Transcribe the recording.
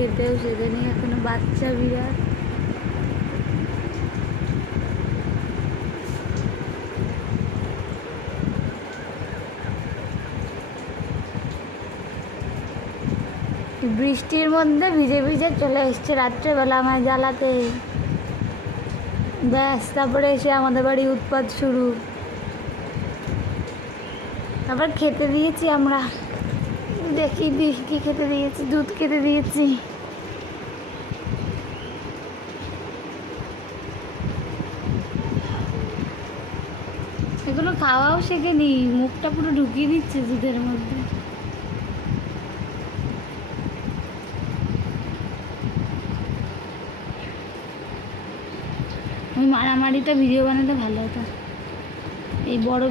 খেতেও শেখেনি এখনো, বাচ্চা বিড়াল। বৃষ্টির মধ্যে ভিজে ভিজে চলে এসছে রাত্রেবেলা আমায় জ্বালাতে। ব্যাস, তারপরে এসে আমাদের বাড়ি উৎপাত শুরু। তারপর খেতে দিয়েছি আমরা, দেখি কি খেতে দিয়েছি, দুধ খেতে দিয়েছি। এগুলো খাওয়াও শেখেনি, মুখটা পুরো ঢুকিয়ে দিচ্ছে দুধের মধ্যে। ওই মারামারিটা ভিডিও বানাতে ভালো হতো, এই বড়